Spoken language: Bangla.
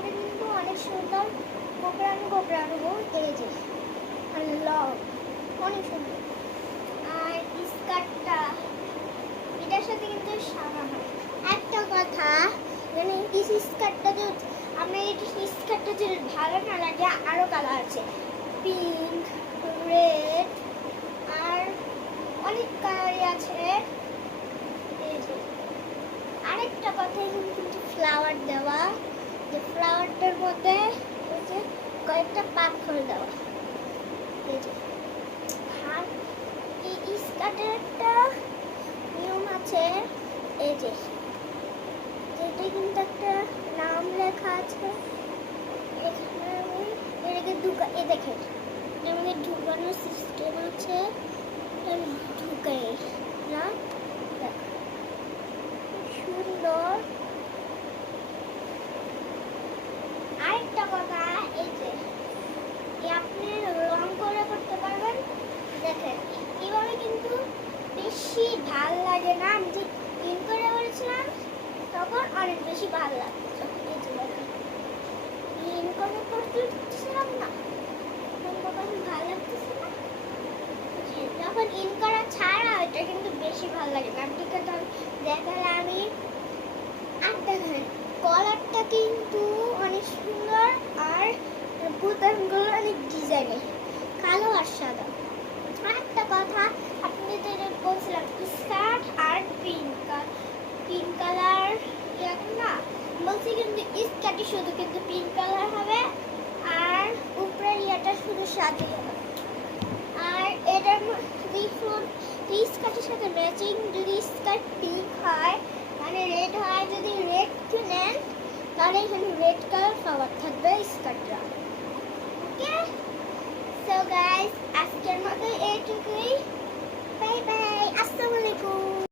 ফ্লাওয়ারটা কিন্তু অনেক সুন্দর, কোঁকড়ানো কোঁকড়ানো, এই যে লং, অনেক সুন্দর। আর স্কার্টটা এটার সাথে কিন্তু সাদা হয়। একটা কথা, মানে এই স্কার্টটা যে আমরা এই স্কার্টটা যে ভালো না লাগে, আরো কালার আছে, পিঙ্ক, রেড, আর অনেক কালারই আছে। এই যে আরেকটা কথা, এখানে কিন্তু ফ্লাওয়ার দেওয়া, যে ফ্লাওয়ারটার মধ্যে এই যে কয়েকটা পাথর দেওয়া। এই যে আর এই স্কার্টের একটা নিয়ম আছে, এই যে যেটা কিন্তু একটা নাম লেখা আছে এখানে। আমি এটাকে এই দেখেন, এর মধ্যে ঢুকানোর সিস্টেম আছে, ঢুকাই না, সুন্দর। আরেকটা কথা, এই যে আপনি রং করে করতে পারবেন। দেখেন এইভাবে কিন্তু বেশি ভাল লাগে না, আমি যে ইন করে করেছিলাম তখন অনেক বেশি ভালো লাগছে। এই যে দেখেন ইন করে করতেছিলাম না তখন ভালো লাগতেছে না, যখন ইন করা ছাড়া এটা কিন্তু বেশি ভালো লাগে না। ঠিক আছে, দেখালে আমি। আর দেখেন কলারটা কিন্তু অনেক সুন্দর, আর বুতামগুলো অনেক ডিজাইনের, কালো আর সাদা। আরেকটা কথা, আপনি যেটা বলছিলাম স্কার্ট আর পিঙ্ক কালার, এরকম না বলছি, কিন্তু স্কার্টই শুধু কিন্তু পিঙ্ক কালার হবে, আর উপরের ইয়াটা শুধু সাদা হবে। আর এটার স্কার্টের সাথে ম্যাচিং যদি স্কার্ট পিঙ্ক হয়, মানে রেড হয়, যদি রেড নেন তাহলে এখানে রেড কালার ফ্লাওয়ার থাকবে স্কার্টটা। ওকে, সো গাইস আজকের মতো এইটুকুই। বাই বাই, আসসালামু আলাইকুম।